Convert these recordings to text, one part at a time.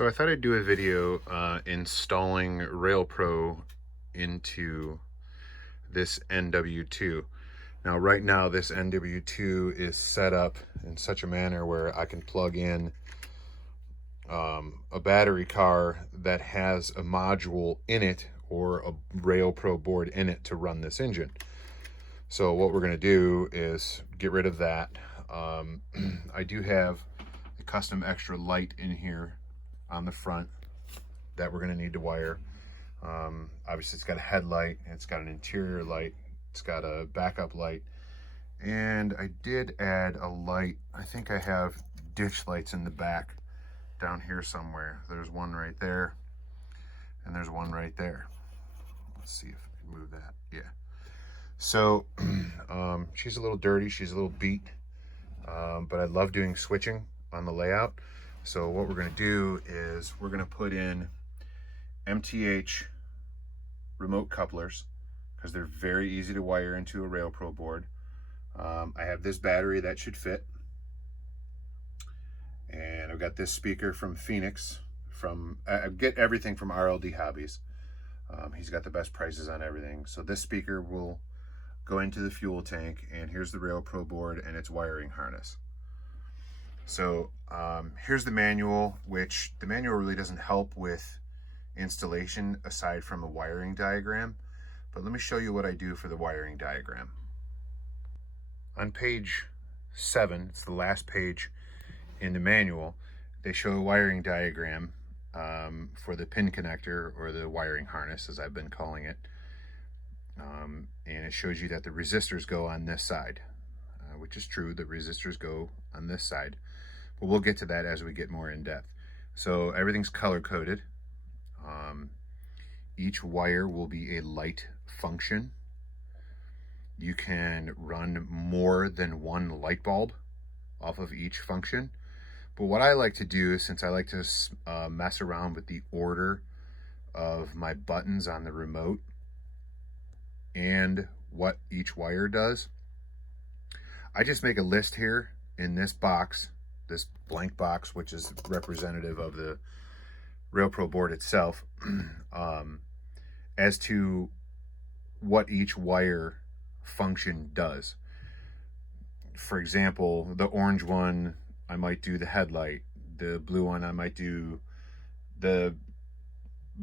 So I thought I'd do a video installing Railpro into this NW2. Now right now this NW2 is set up in such a manner where I can plug in a battery car that has a module in it or a Railpro board in it to run this engine. So what we're going to do is get rid of that. I do have a custom extra light in here on the front that we're going to need to wire. Obviously it's got a headlight, it's got an interior light, it's got a backup light, and I did add a light. I think I have ditch lights in the back down here somewhere. There's one right there and there's one right there. Let's see if I can move that. Yeah. So she's a little dirty, she's a little beat, but I love doing switching on the layout. So what we're going to do is we're going to put in MTH remote couplers because they're very easy to wire into a Railpro board. I have this battery that should fit, and I've got this speaker from Phoenix. I get everything from RLD Hobbies. He's got the best prices on everything. So this speaker will go into the fuel tank, and here's the Railpro board and its wiring harness. So here's the manual, which the manual really doesn't help with installation aside from a wiring diagram, but let me show you what I do for the wiring diagram. On page 7, it's the last page in the manual, they show a wiring diagram for the pin connector, or the wiring harness as I've been calling it, and it shows you that the resistors go on this side, which is true, the resistors go on this side. But we'll get to that as we get more in depth. So everything's color coded. Each wire will be a light function. You can run more than one light bulb off of each function. But what I like to do, since I like to mess around with the order of my buttons on the remote and what each wire does, I just make a list here in this box, this blank box, which is representative of the Railpro board itself, as to what each wire function does. For example, the orange one, I might do the headlight. The blue one, I might do the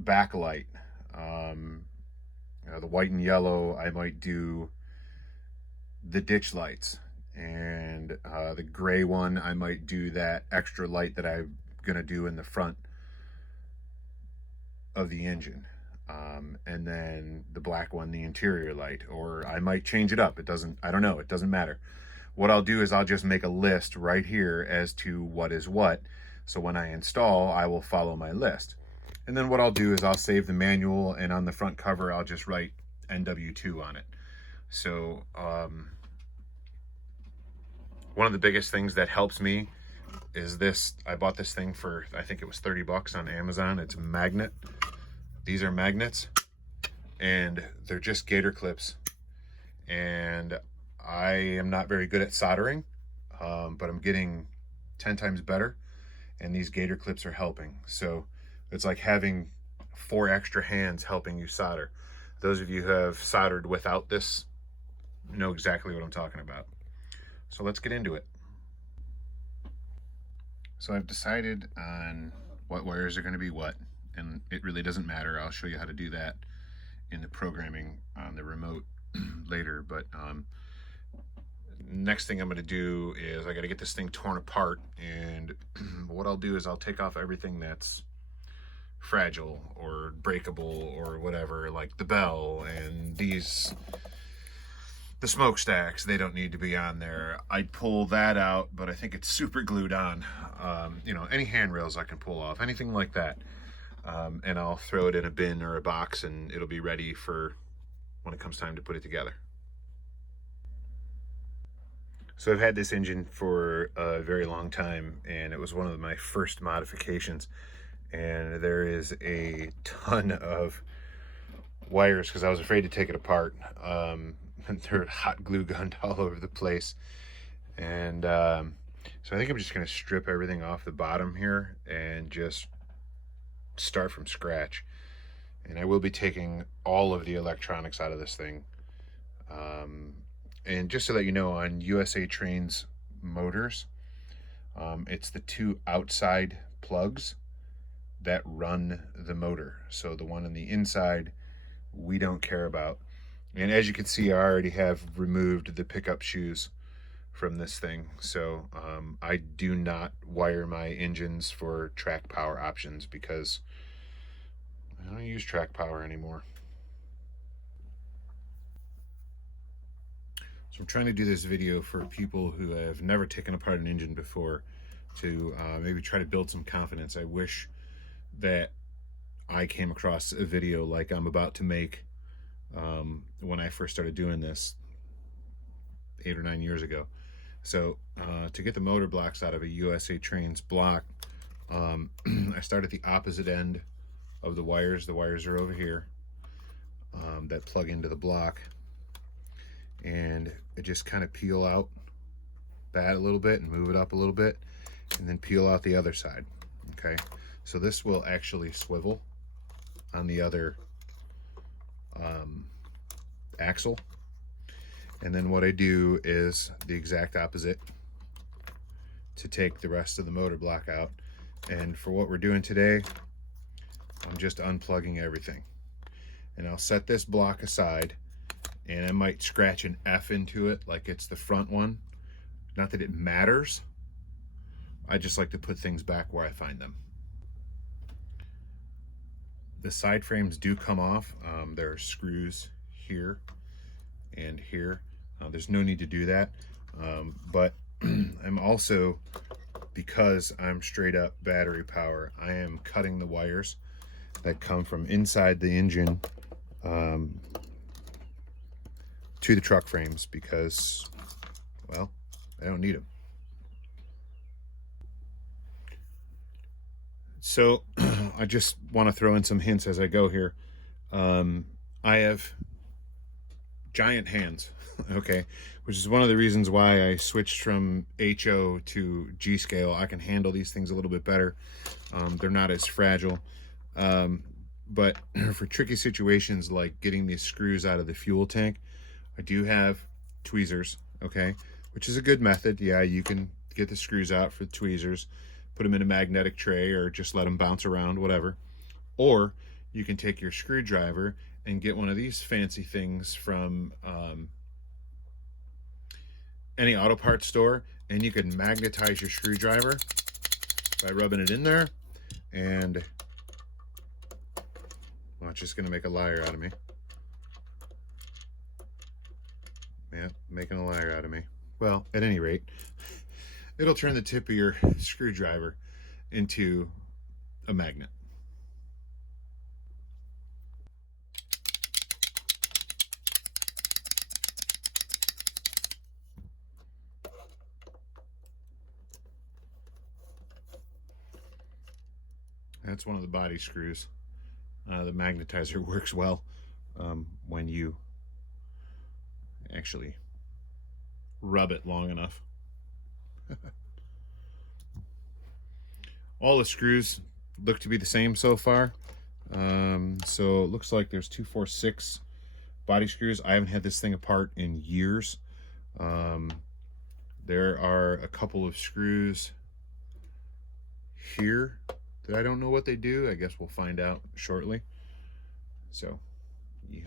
backlight. The white and yellow, I might do the ditch lights. And the gray one, I might do that extra light that I'm gonna do in the front of the engine. And then the black one, the interior light, or I might change it up. I don't know, it doesn't matter. What I'll do is I'll just make a list right here as to what is what. So when I install, I will follow my list. And then what I'll do is I'll save the manual, and on the front cover, I'll just write NW2 on it. So, one of the biggest things that helps me is this. I bought this thing for, I think it was 30 bucks on Amazon. It's a magnet. These are magnets, and they're just gator clips. And I am not very good at soldering, but I'm getting 10 times better, and these gator clips are helping. So it's like having 4 extra hands helping you solder. Those of you who have soldered without this know exactly what I'm talking about. So let's get into it. So I've decided on what wires are going to be what, and it really doesn't matter. I'll show you how to do that in the programming on the remote later. But next thing I'm going to do is I got to get this thing torn apart, and what I'll do is I'll take off everything that's fragile or breakable or whatever, like the bell and the smokestacks. They don't need to be on there. I'd pull that out, but I think it's super glued on. Any handrails I can pull off, anything like that. And I'll throw it in a bin or a box, and it'll be ready for when it comes time to put it together. So I've had this engine for a very long time, and it was one of my first modifications. And there is a ton of wires because I was afraid to take it apart. They're hot glue gunned all over the place. And so I think I'm just going to strip everything off the bottom here and just start from scratch. And I will be taking all of the electronics out of this thing. And just so that you know, on USA Trains motors, it's the two outside plugs that run the motor. So the one on the inside, we don't care about. And as you can see, I already have removed the pickup shoes from this thing. So I do not wire my engines for track power options because I don't use track power anymore. So I'm trying to do this video for people who have never taken apart an engine before to maybe try to build some confidence. I wish that I came across a video like I'm about to make when I first started doing this 8 or 9 years ago. So to get the motor blocks out of a USA Trains block, I start at the opposite end of the wires. The wires are over here that plug into the block, and I just kind of peel out that a little bit and move it up a little bit, and then peel out the other side. Okay, so this will actually swivel on the other axle. And then what I do is the exact opposite to take the rest of the motor block out. And for what we're doing today, I'm just unplugging everything. And I'll set this block aside, and I might scratch an F into it like it's the front one. Not that it matters. I just like to put things back where I find them. The side frames do come off. There are screws here and here. There's no need to do that. But I'm also, because I'm straight up battery power, I am cutting the wires that come from inside the engine to the truck frames because, well, I don't need them. So I just want to throw in some hints as I go here. I have giant hands, okay, which is one of the reasons why I switched from HO to G scale. I can handle these things a little bit better. They're not as fragile. But for tricky situations like getting these screws out of the fuel tank, I do have tweezers, okay, which is a good method. Yeah, you can get the screws out for the tweezers, put them in a magnetic tray, or just let them bounce around, whatever. Or you can take your screwdriver and get one of these fancy things from any auto parts store, and you can magnetize your screwdriver by rubbing it in there, and well, it's just gonna make a liar out of me. Yeah, making a liar out of me. Well, at any rate, it'll turn the tip of your screwdriver into a magnet. That's one of the body screws. The magnetizer works well when you actually rub it long enough. All the screws look to be the same so far. So it looks like there's 2, 4, 6 body screws. I haven't had this thing apart in years. There are a couple of screws here that I don't know what they do. I guess we'll find out shortly. So, yeah.